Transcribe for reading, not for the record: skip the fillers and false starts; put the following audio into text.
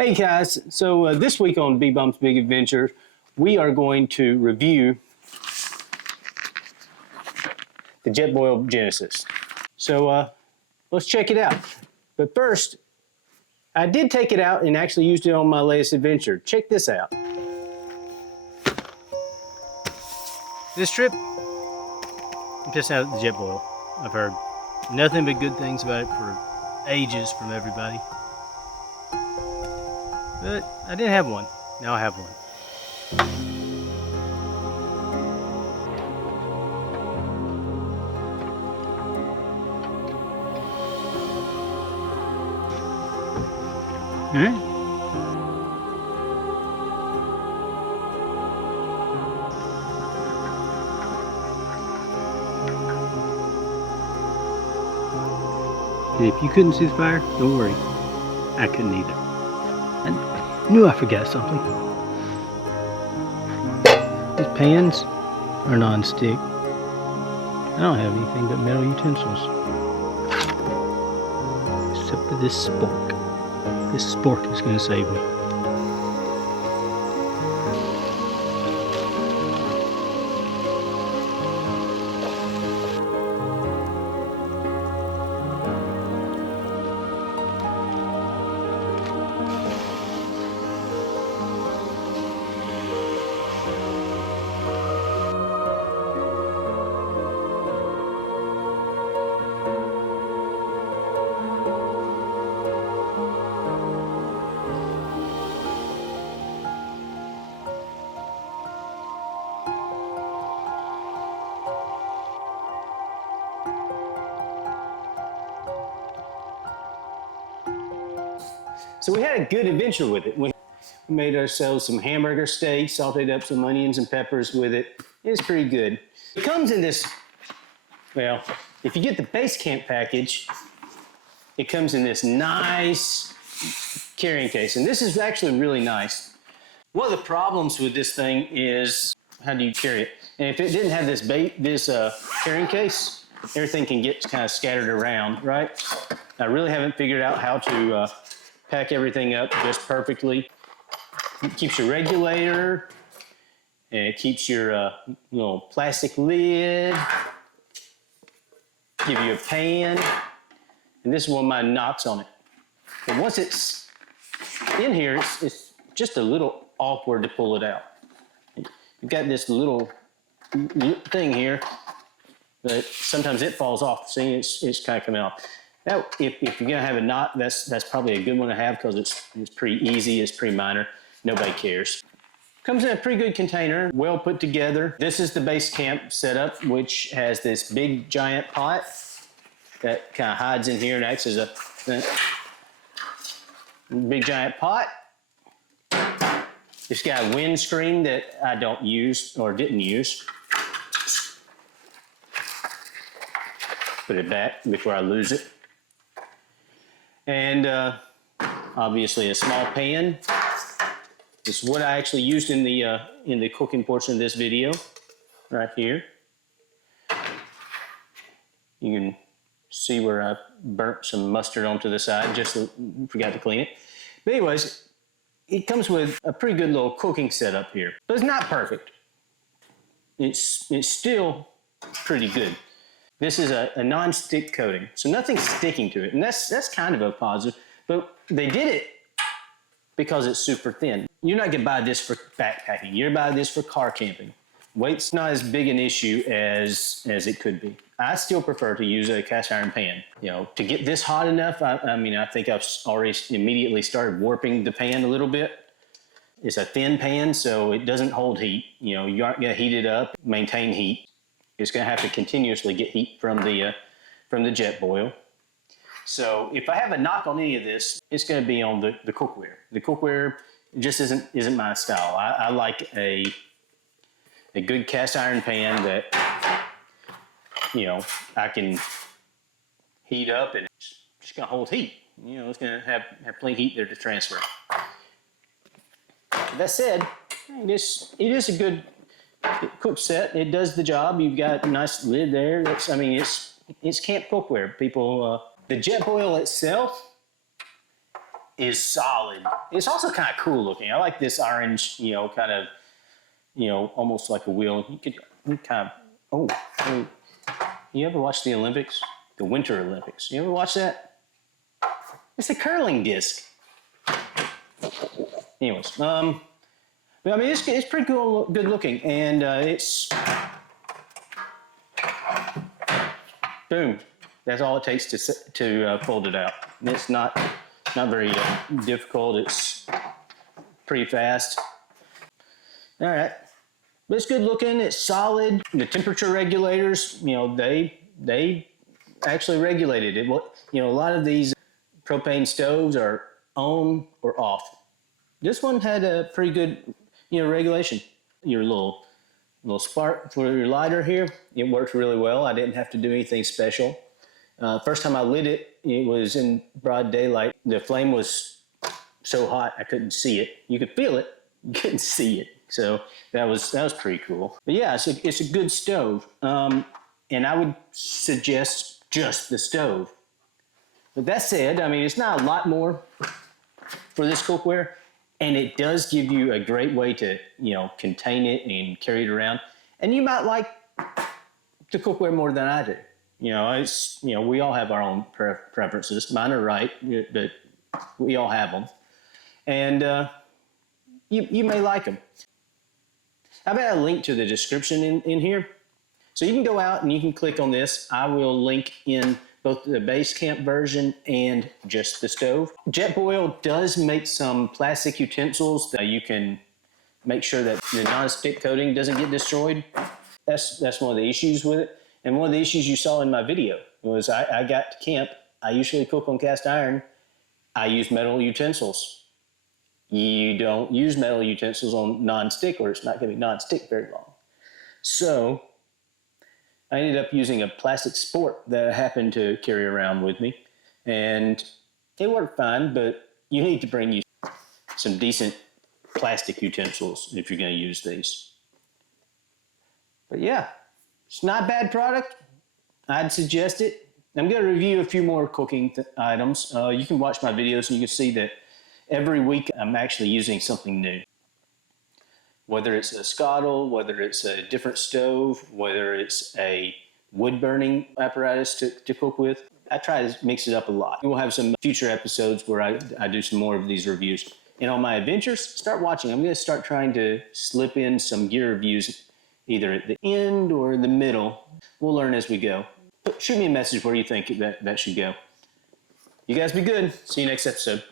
Hey guys, so this week on B-Bump's Big Adventure, we are going to review the JetBoil Genesis. So let's check it out. But first, I did take it out and actually used it on my latest adventure. Check this out. This trip, I'm just out of the JetBoil. I've heard nothing but good things about it for ages from everybody. But I didn't have one. Now I have one. And if you couldn't see the fire, don't worry. I couldn't either. I knew I forgot something. These pans are non-stick. I don't have anything but metal utensils. Except for this spork. This spork is going to save me. So we had a good adventure with it. We made ourselves some hamburger steak, sauteed up some onions and peppers with it. It's pretty good. It comes in this, well, if you get the Basecamp package, it comes in this nice carrying case. And this is actually really nice. One of the problems with this thing is, how do you carry it? And if it didn't have this carrying case, everything can get kind of scattered around, right? I really haven't figured out how to pack everything up just perfectly. It keeps your regulator, and it keeps your little plastic lid, give you a pan, and this is one of my knocks on it. But once it's in here, it's just a little awkward to pull it out. You've got this little thing here, but sometimes it falls off. See, it's kind of coming off. Now, if you're gonna have a knot, that's probably a good one to have because it's pretty easy, it's pretty minor, nobody cares. Comes in a pretty good container, well put together. This is the Basecamp setup, which has this big giant pot that kind of hides in here and acts as a big giant pot. It's got a windscreen that I don't use or didn't use. Put it back before I lose it. And obviously a small pan. This is what I actually used in the cooking portion of this video, right here. You can see where I burnt some mustard onto the side, just forgot to clean it. But anyways, it comes with a pretty good little cooking setup here. But it's not perfect. It's still pretty good. This is a non-stick coating, so nothing's sticking to it, and that's kind of a positive, but they did it because it's super thin. You're not gonna buy this for backpacking, you're gonna buy this for car camping. Weight's not as big an issue as it could be. I still prefer to use a cast iron pan. You know, to get this hot enough, I mean, I think I've already immediately started warping the pan a little bit. It's a thin pan, so it doesn't hold heat. You know, you aren't gonna heat it up, maintain heat. It's going to have to continuously get heat from the JetBoil. So if I have a knock on any of this, it's going to be on the cookware. The cookware just isn't my style. I like a good cast iron pan that, you know, I can heat up and it's just going to hold heat. You know, it's going to have plenty of heat there to transfer. That said, it is a good cook set. It does the job. You've got a nice lid there. It's camp cookware. People, the JetBoil itself is solid. It's also kind of cool looking. I like this orange, you know, kind of, you know, almost like a wheel. You kind of, you ever watch the Olympics? The Winter Olympics. You ever watch that? It's a curling disc. Anyways, but I mean, it's pretty cool, good looking, and it's, boom. That's all it takes to fold it out. It's not very difficult. It's pretty fast. All right, but it's good looking. It's solid. The temperature regulators, you know, they actually regulated it. You know, a lot of these propane stoves are on or off. This one had a pretty good, you know, regulation. Your little spark for your lighter here, it worked really well. I didn't have to do anything special. First time I lit it, it was in broad daylight. The flame was so hot I couldn't see it. You could feel it, you couldn't see it. So that was pretty cool. But yeah, it's a good stove, and I would suggest just the stove. But that said, I mean, it's not a lot more for this cookware, and it does give you a great way to, you know, contain it and carry it around. And you might like the cookware more than I do. You know, we all have our own preferences. Mine are right, but we all have them. And you may like them. I've got a link to the description in here. So you can go out and you can click on this. I will link in both the Basecamp version and just the stove. JetBoil does make some plastic utensils that you can make sure that the non-stick coating doesn't get destroyed. That's one of the issues with it. And one of the issues you saw in my video was I got to camp. I usually cook on cast iron. I use metal utensils. You don't use metal utensils on non-stick, or it's not going to be non-stick very long. So I ended up using a plastic Spork that I happened to carry around with me. And it worked fine, but you need to bring you some decent plastic utensils if you're going to use these. But yeah. It's not a bad product. I'd suggest it. I'm going to review a few more cooking items. You can watch my videos and you can see that every week I'm actually using something new. Whether it's a scuttle, whether it's a different stove, whether it's a wood burning apparatus to cook with, I try to mix it up a lot. We'll have some future episodes where I do some more of these reviews. And on my adventures, start watching. I'm going to start trying to slip in some gear reviews either at the end or in the middle. We'll learn as we go. Shoot me a message where you think that should go. You guys be good. See you next episode.